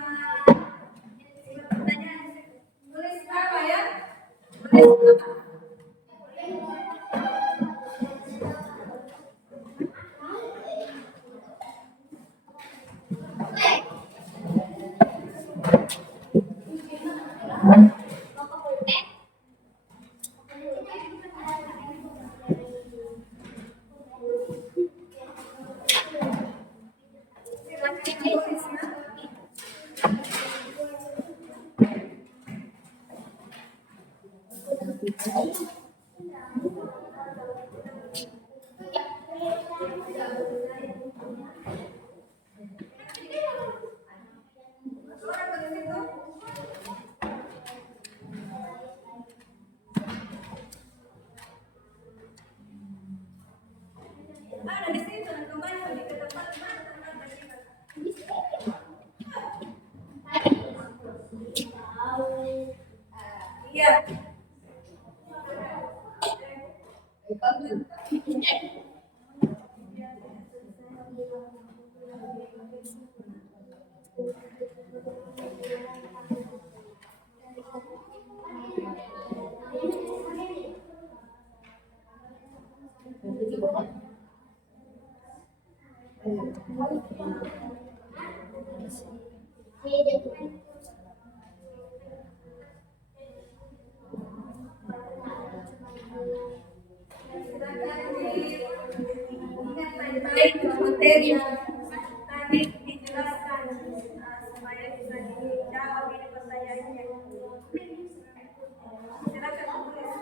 pertanyaan. Tulis apa ya? Tulis apa? Silakan ditulis ya. Orang tulis itu. Ada di situ, kembali lagi ke tempat mana tempat tadi. Iya. Ingat baik-baik materi yang tadi dijelaskan supaya bisa dijawab ini pertanyaannya. Silakan tulis.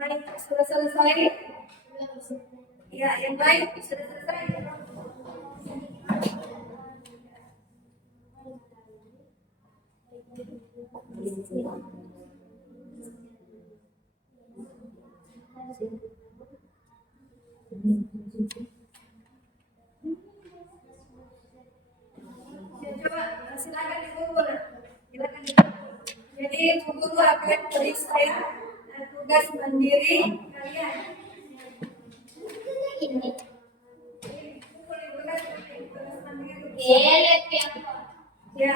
Baik, sudah selesai. Ya, yang baik sudah selesai. Ya, coba silakan dikumpul. Silakan dikumpul. Jadi guru akan beri saya tugas mandiri kalian. Tugas mandiri. Ya.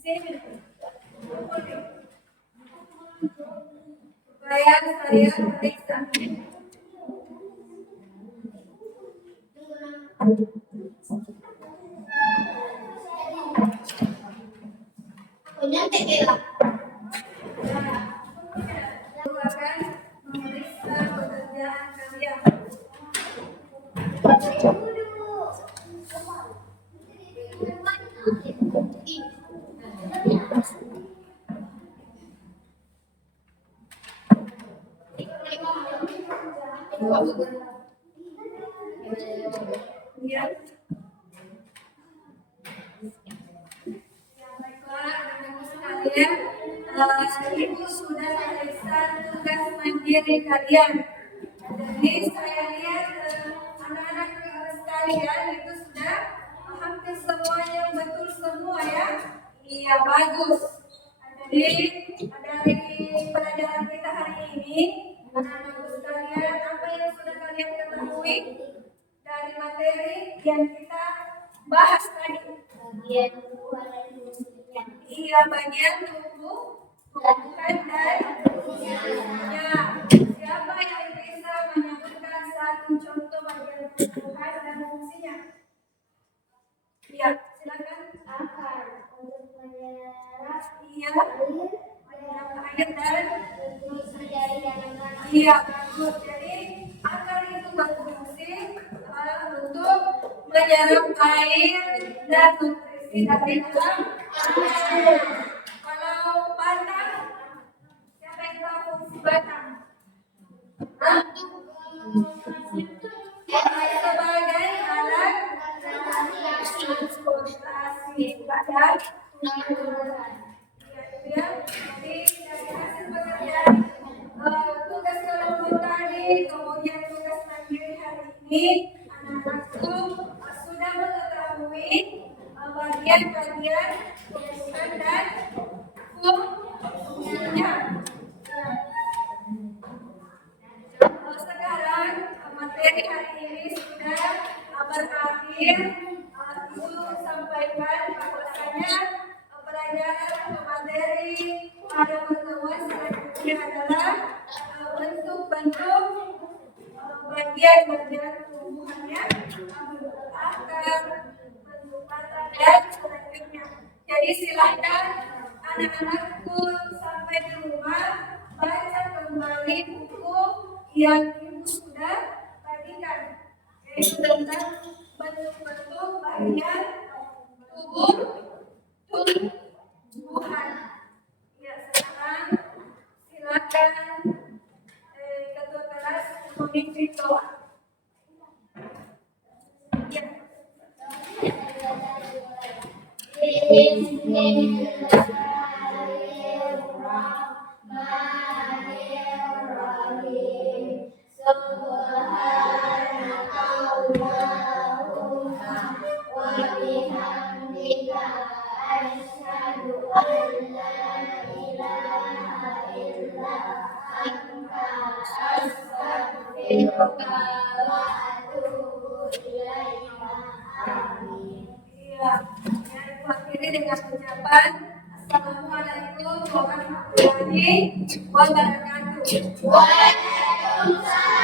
Sini. Kumpul nih. Supaya saya periksa. Aku akan memeriksa pekerjaan kalian. Ya. Baiklah, anak-anak sekalian, Ibu sudah memeriksa tugas mandiri kalian. Jadi saya lihat anak-anak sekalian itu sudah hampir semuanya betul semua ya. Iya, bagus. Jadi dari pelajaran kita hari ini, anak-anakku sekalian, apa yang sudah kalian ketahui dari materi yang kita bahas tadi? Iya, bagian tubuh, tumbuhan dan fungsinya. Siapa yang bisa menyebutkan satu contoh bagian tumbuhan dan fungsinya? Iya, silakan. Akar untuk menyerap Iya, menyerap air dan dari dalam tanah. iya, bagus. Jadi akar itu berfungsi untuk menyerap air dan nutrisi dari dalam tanah. Kalau batang, siapa yang tahu fungsi batang? Hah? Sebagai alat transportasi pada tumbuhan. Ya, jadi dari hasil pekerjaan tugas kelompok tadi, kemudian tugas mandiri hari ini, anak-anakku sudah mengetahui bagian-bagian tumbuhan dan fungsinya. Sekarang materi hari ini sudah berakhir. Ibu sampaikan bahwasanya pelajaran materi pada pertemuan selanjutnya adalah bentuk-bentuk bagian-bagian tumbuhannya, bentuk akar, bentuk batang dan selanjutnya. Jadi silahkan anak-anakku sampai di rumah baca kembali buku yang ibu sudah bagikan, yaitu tentang bentuk-bentuk bagian tumbuhan. Ya, sekarang silakan ketua kelas memimpin doa. Ya. Bismillahirrahmanirrahim. Subhanakallahumma wa bihamdika asyhadu an la ilaha illa anta astaghfiruka wa atubu ilaika. Amin. Iya, yang akhiri dengan ucapan Assalamualaikum warahmatullahi wabarakatuh. Waalaikumsalam.